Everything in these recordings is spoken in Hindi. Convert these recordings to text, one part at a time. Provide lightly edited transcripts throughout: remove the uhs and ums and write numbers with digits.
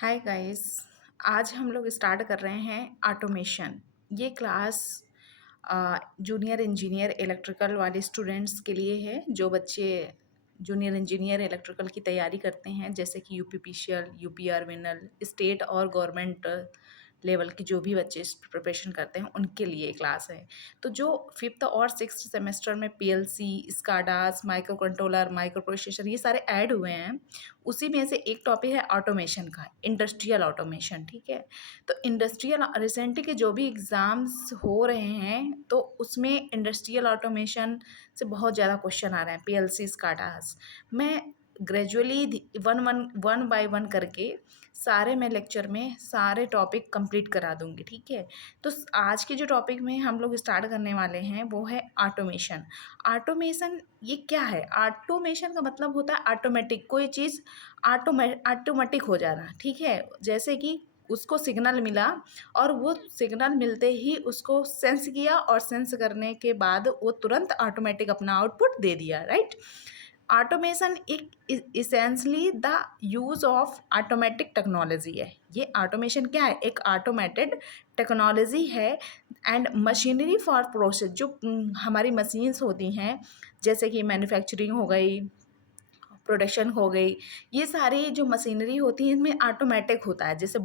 Hi guys. आज हम लोग स्टार्ट कर रहे हैं ऑटोमेशन। ये क्लास जूनियर इंजीनियर इलेक्ट्रिकल वाले स्टूडेंट्स के लिए है, जो बच्चे जूनियर इंजीनियर इलेक्ट्रिकल की तैयारी करते हैं, जैसे कि यूपीपीसीएल, यूपीआरमिनल, स्टेट और गवर्नमेंट लेवल के जो भी बच्चे प्रिपरेशन करते हैं उनके लिए क्लास है। तो जो फिफ्थ और सिक्स्थ सेमेस्टर में PLC, SCADA, micro controller, micro processor ये सारे ऐड हुए हैं, उसी में से एक टॉपिक है ऑटोमेशन का, इंडस्ट्रियल ऑटोमेशन। ठीक है, तो इंडस्ट्रियल रिसेंटली के जो भी एग्ज़ाम्स हो रहे हैं तो उसमें इंडस्ट्रियल ऑटोमेशन से बहुत ज़्यादा क्वेश्चन आ रहे हैं, पीएलसी, स्काडास। मैं ग्रेजुअली वन बाय वन करके सारे मैं लेक्चर में सारे टॉपिक कंप्लीट करा दूंगी। ठीक है, तो आज के जो टॉपिक में हम लोग स्टार्ट करने वाले हैं वो है ऑटोमेशन। ऑटोमेशन ये क्या है? ऑटोमेशन का मतलब होता है ऑटोमेटिक, कोई चीज़ ऑटोमेटिक हो जाना। ठीक है, जैसे कि उसको सिग्नल मिला और वो सिग्नल मिलते ही उसको सेंस किया और सेंस करने के बाद वो तुरंत ऑटोमेटिक अपना आउटपुट दे दिया। राइट। ऑटोमेशन एक essentially the use of automatic technology है। ये ऑटोमेशन क्या है? एक ऑटोमेटेड टेक्नोलॉजी है एंड मशीनरी फॉर प्रोसेस। जो हमारी मशीन्स होती हैं, जैसे कि मैन्युफैक्चरिंग हो गई, प्रोडक्शन हो गई, ये सारी जो मशीनरी होती है इनमें ऑटोमेटिक होता है। जैसे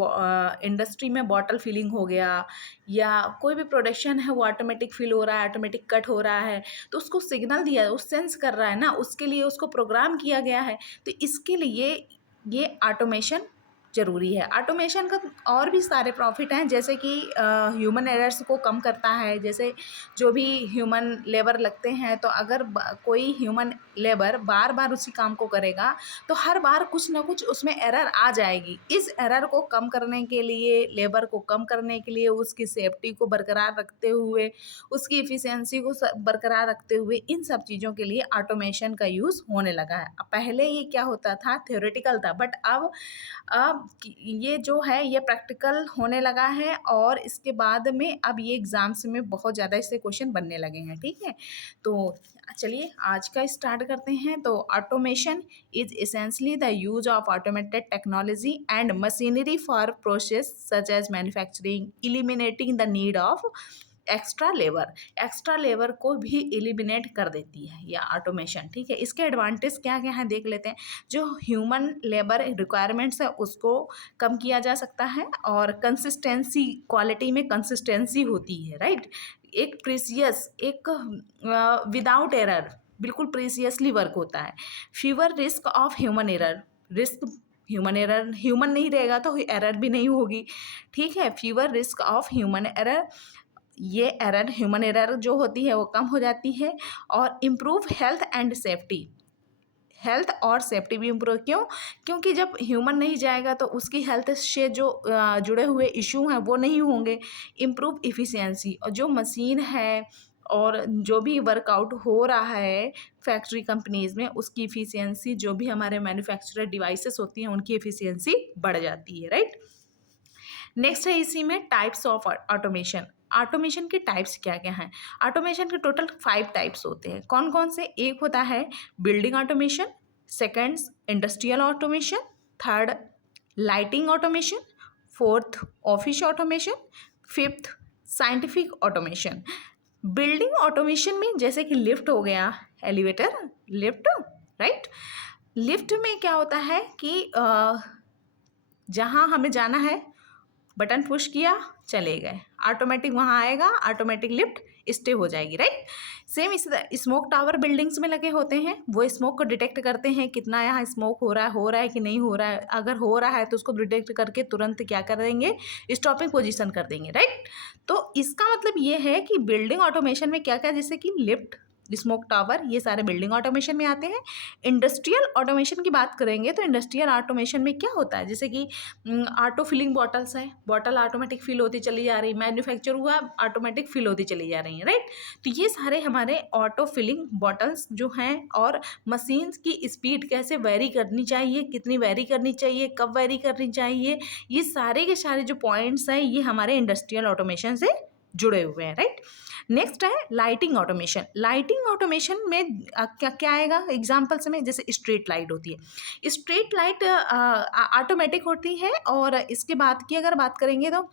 इंडस्ट्री में बॉटल फिलिंग हो गया या कोई भी प्रोडक्शन है वो ऑटोमेटिक फिल हो रहा है, ऑटोमेटिक कट हो रहा है, तो उसको सिग्नल दिया, वो सेंस कर रहा है ना, उसके लिए उसको प्रोग्राम किया गया है। तो इसके लिए ये ऑटोमेशन ज़रूरी है। ऑटोमेशन का और भी सारे प्रॉफिट हैं, जैसे कि ह्यूमन एरर्स को कम करता है। जैसे जो भी ह्यूमन लेबर लगते हैं, तो अगर कोई ह्यूमन लेबर बार बार उसी काम को करेगा तो हर बार कुछ ना कुछ उसमें एरर आ जाएगी। इस एरर को कम करने के लिए, लेबर को कम करने के लिए, उसकी सेफ्टी को बरकरार रखते हुए, उसकी इफ़िशियंसी को बरकरार रखते हुए, इन सब चीज़ों के लिए ऑटोमेशन का यूज़ होने लगा है। पहले ये क्या होता था? थ्योरेटिकल था, बट अब ये जो है ये प्रैक्टिकल होने लगा है और इसके बाद में अब ये एग्ज़ाम्स में बहुत ज़्यादा इससे क्वेश्चन बनने लगे हैं। ठीक है, तो चलिए आज का स्टार्ट करते हैं। तो automation is essentially the use of automated technology and machinery for process such as manufacturing, eliminating the need of extra labour को भी एलिमिनेट कर देती है यह ऑटोमेशन। ठीक है, इसके एडवांटेज क्या क्या हैं देख लेते हैं। जो ह्यूमन लेबर रिक्वायरमेंट्स है उसको कम किया जा सकता है और कंसिस्टेंसी, क्वालिटी में कंसिस्टेंसी होती है। राइट। एक प्रीसियस, एक विदाउट एरर, बिल्कुल प्रीसियसली वर्क होता है। Fever risk of human error, risk human error, human नहीं रहेगा तो एरर भी नहीं होगी। ठीक है, fever risk of human error, ये एरर, ह्यूमन एरर जो होती है वो कम हो जाती है। और improve health and safety, health और सेफ्टी भी इम्प्रूव। क्यों? क्योंकि जब ह्यूमन नहीं जाएगा तो उसकी हेल्थ से जो जुड़े हुए इशू हैं वो नहीं होंगे। इम्प्रूव इफ़िशियंसी, और जो मशीन है और जो भी वर्कआउट हो रहा है फैक्ट्री कंपनीज़ में, उसकी इफ़िशियंसी, जो भी हमारे मैन्युफैक्चरर डिवाइसेस होती हैं उनकी इफ़िशियंसी बढ़ जाती है। राइट। नेक्स्ट है इसी में टाइप्स ऑफ ऑटोमेशन। ऑटोमेशन के टाइप्स क्या क्या हैं? ऑटोमेशन के टोटल 5 टाइप्स होते हैं। कौन कौन से? एक होता है building automation, second industrial automation, third lighting automation, fourth office automation, fifth scientific automation. Building automation में जैसे कि लिफ्ट हो गया, एलिवेटर, लिफ्ट। राइट। लिफ्ट में क्या होता है कि जहाँ हमें जाना है बटन पुश किया, चले गए, ऑटोमेटिक वहाँ आएगा, ऑटोमेटिक लिफ्ट स्टे हो जाएगी। राइट। सेम इस स्मोक टावर बिल्डिंग्स में लगे होते हैं, वो स्मोक को डिटेक्ट करते हैं कितना यहाँ स्मोक हो रहा है कि नहीं हो रहा है। अगर हो रहा है तो उसको डिटेक्ट करके तुरंत क्या कर देंगे? स्टॉपिंग पोजीशन कर देंगे। राइट। तो इसका मतलब ये है कि बिल्डिंग ऑटोमेशन में क्या क्या, जैसे कि लिफ्ट, स्मोक टावर, ये सारे बिल्डिंग ऑटोमेशन में आते हैं। इंडस्ट्रियल ऑटोमेशन की बात करेंगे तो इंडस्ट्रियल ऑटोमेशन में क्या होता है, जैसे कि ऑटो फिलिंग बॉटल्स है, बॉटल ऑटोमेटिक फिल होती चली जा रही, मैन्युफैक्चर हुआ, ऑटोमेटिक फिल होती चली जा रही है। राइट। तो ये सारे हमारे ऑटो फिलिंग बॉटल्स जो हैं, और मशीन्स की स्पीड कैसे वेरी करनी चाहिए, कितनी वेरी करनी चाहिए, कब वेरी करनी चाहिए, ये सारे के सारे जो पॉइंट्स हैं ये हमारे इंडस्ट्रियल ऑटोमेशन से जुड़े हुए हैं। राइट। नेक्स्ट है लाइटिंग ऑटोमेशन। लाइटिंग ऑटोमेशन में क्या क्या आएगा एग्जाम्पल्स में, जैसे स्ट्रीट लाइट होती है, स्ट्रीट लाइट ऑटोमेटिक होती है। और इसके बाद की अगर बात करेंगे तो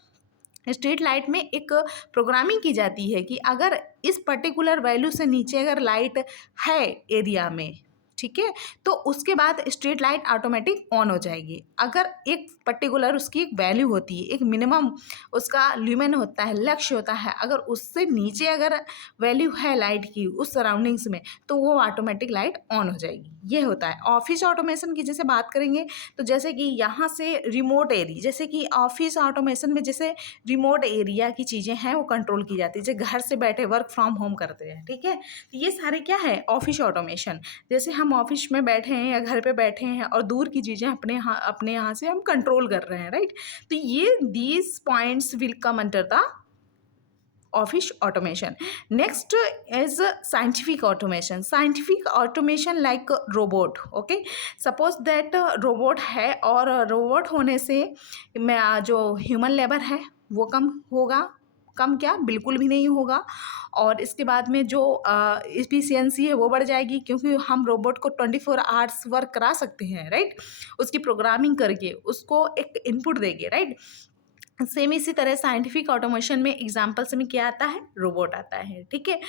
स्ट्रीट लाइट में एक प्रोग्रामिंग की जाती है कि अगर इस पर्टिकुलर वैल्यू से नीचे अगर लाइट है एरिया में, ठीक है, तो उसके बाद स्ट्रीट लाइट ऑटोमेटिक ऑन हो जाएगी। अगर एक पर्टिकुलर उसकी एक वैल्यू होती है, एक मिनिमम उसका ल्यूमेन होता है, लक्ष्य होता है, अगर उससे नीचे अगर वैल्यू है लाइट की उस सराउंडिंग्स में, तो वो ऑटोमेटिक लाइट ऑन हो जाएगी। ये होता है ऑफिस ऑटोमेशन की। जैसे बात करेंगे तो जैसे कि यहाँ से रिमोट एरिया, जैसे कि ऑफिस ऑटोमेशन में जैसे रिमोट एरिया की चीज़ें हैं वो कंट्रोल की जाती है, जैसे घर से बैठे वर्क फ्रॉम होम करते हैं, ठीक है, तो ये सारे क्या है ऑफिस ऑटोमेशन। जैसे हम ऑफिस में बैठे हैं या घर पे बैठे हैं और दूर की चीज़ें अपने यहाँ से हम कंट्रोल कर रहे हैं, राइट। तो ये these points will come under the office automation. Next is scientific automation. Scientific automation like robot, okay, suppose that robot है और रोबोट होने से जो ह्यूमन लेबर है वो कम होगा, कम क्या बिल्कुल भी नहीं होगा। और इसके बाद में जो इफिशियंसी है वो बढ़ जाएगी, क्योंकि हम रोबोट को 24 आवर्स वर्क करा सकते हैं, राइट, उसकी प्रोग्रामिंग करके उसको एक इनपुट देंगे, राइट। सेम इसी तरह साइंटिफिक ऑटोमेशन में एग्जाम्पल्स में क्या आता है, रोबोट आता है, ठीक है।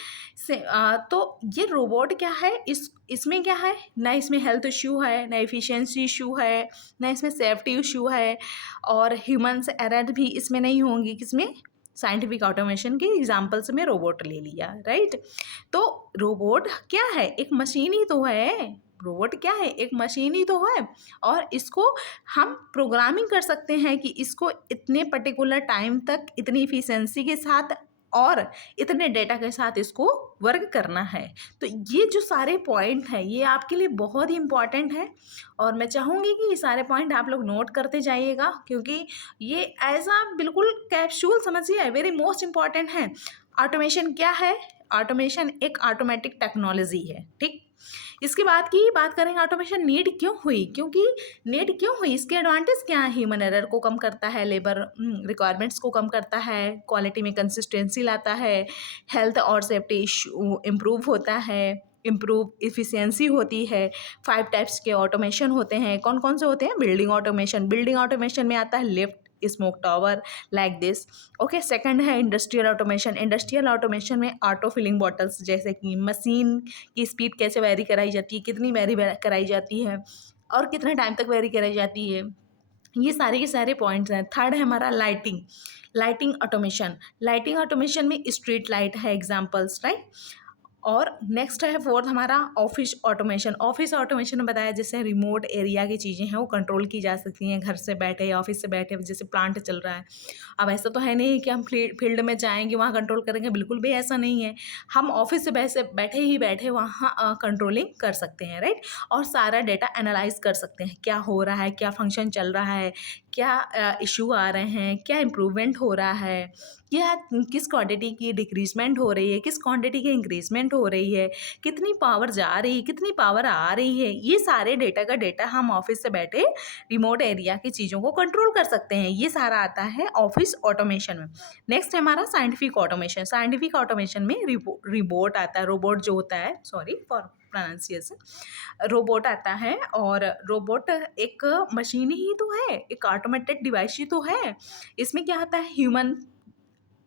तो ये रोबोट क्या है, इसमें क्या है ना, इसमें हेल्थ इश्यू है, ना एफिशिएंसी इशू है, ना इसमें सेफ्टी इशू है, और ह्यूमंस एरर भी इसमें नहीं होंगी। किसमें, साइंटिफिक ऑटोमेशन के एग्जाम्पल्स में रोबोट ले लिया, राइट। तो रोबोट क्या है, एक मशीन ही तो है। रोबोट क्या है, एक मशीन ही तो है, और इसको हम प्रोग्रामिंग कर सकते हैं कि इसको इतने पर्टिकुलर टाइम तक इतनी इफिशिएंसी के साथ और इतने डेटा के साथ इसको वर्क करना है। तो ये जो सारे पॉइंट हैं ये आपके लिए बहुत ही इम्पॉर्टेंट है, और मैं चाहूँगी कि ये सारे पॉइंट आप लोग नोट करते जाइएगा, क्योंकि ये एज आ बिल्कुल कैप्सूल समझिए, वेरी मोस्ट इम्पॉर्टेंट है। ऑटोमेशन क्या है, ऑटोमेशन एक ऑटोमेटिक टेक्नोलॉजी है, ठीक। इसके बाद की बात करेंगे ऑटोमेशन नीड क्यों हुई, क्योंकि नीड क्यों हुई, इसके एडवांटेज क्या है, ह्यूमन एरर को कम करता है, लेबर रिक्वायरमेंट्स को कम करता है, क्वालिटी में कंसिस्टेंसी लाता है, हेल्थ और सेफ्टी इशू इम्प्रूव होता है, इम्प्रूव इफिशियंसी होती है। 5 टाइप्स के ऑटोमेशन होते हैं, कौन कौन से होते हैं, बिल्डिंग ऑटोमेशन। बिल्डिंग ऑटोमेशन में आता है lift, smoke tower, like this, okay. Second है इंडस्ट्रियल ऑटोमेशन। इंडस्ट्रियल ऑटोमेशन में ऑटो फिलिंग बॉटल्स, जैसे कि मशीन की स्पीड कैसे वेरी कराई जाती है, कितनी वेरी कराई जाती है, और कितने टाइम तक वेरी कराई जाती है, ये सारे के सारे पॉइंट्स हैं। थर्ड है हमारा lighting, lighting automation. Lighting automation में स्ट्रीट लाइट है एग्जाम्पल्स, राइट। और नेक्स्ट है फोर्थ हमारा ऑफिस ऑटोमेशन। ऑफिस ऑटोमेशन में बताया जैसे रिमोट एरिया की चीज़ें हैं वो कंट्रोल की जा सकती हैं, घर से बैठे या ऑफिस से बैठे, जैसे प्लांट चल रहा है। अब ऐसा तो है नहीं कि हम फील्ड में जाएंगे वहाँ कंट्रोल करेंगे, बिल्कुल भी ऐसा नहीं है। हम ऑफिस से बैठे ही बैठे वहाँ कंट्रोलिंग कर सकते हैं, राइट। और सारा डेटा एनालाइज कर सकते हैं, क्या हो रहा है, क्या फंक्शन चल रहा है, क्या इशू आ रहे हैं, क्या इम्प्रूवमेंट हो रहा है, क्या किस क्वांटिटी की डिक्रीजमेंट हो रही है, किस क्वांटिटी की इंक्रीजमेंट हो रही है, कितनी पावर जा रही है, कितनी पावर आ रही है। ये सारे डेटा का डेटा हम ऑफिस से बैठे रिमोट एरिया की चीज़ों को कंट्रोल कर सकते हैं। ये सारा आता है ऑफिस ऑटोमेशन में। नेक्स्ट है हमारा साइंटिफिक ऑटोमेशन। साइंटिफिक ऑटोमेशन में रोबोट आता है, रोबोट जो होता है, सॉरी फॉर प्रोनाउंसिएशन, रोबोट आता है। और रोबोट एक मशीन ही तो है, एक ऑटोमेटेड डिवाइस ही तो है। इसमें क्या आता है, ह्यूमन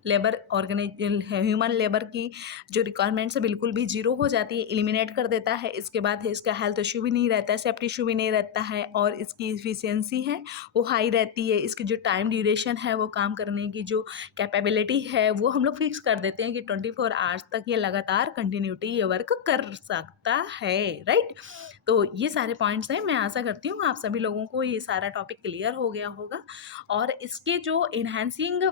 लेबर की जो रिक्वायरमेंट्स है बिल्कुल भी जीरो हो जाती है, एलिमिनेट कर देता है। इसके बाद है इसका हेल्थ इशू भी नहीं रहता है, सेफ्टी इशू भी नहीं रहता है, और इसकी इफिशियंसी है वो हाई रहती है। इसकी जो टाइम ड्यूरेशन है, वो काम करने की जो कैपेबिलिटी है वो हम लोग फिक्स कर देते हैं कि 24 आवर्स तक ये लगातार कंटिन्यूटी ये वर्क कर सकता है, राइट। तो ये सारे पॉइंट्स हैं। मैं आशा करती हूँ आप सभी लोगों को ये सारा टॉपिक क्लियर हो गया होगा, और इसके जो इन्हांसिंग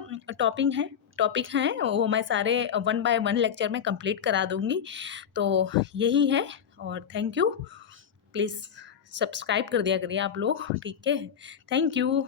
टॉपिक हैं वो मैं सारे 1 बाय 1 लेक्चर में कंप्लीट करा दूँगी। तो यही है, और थैंक यू। प्लीज़ सब्सक्राइब कर दिया करिए आप लोग, ठीक है। Thank you.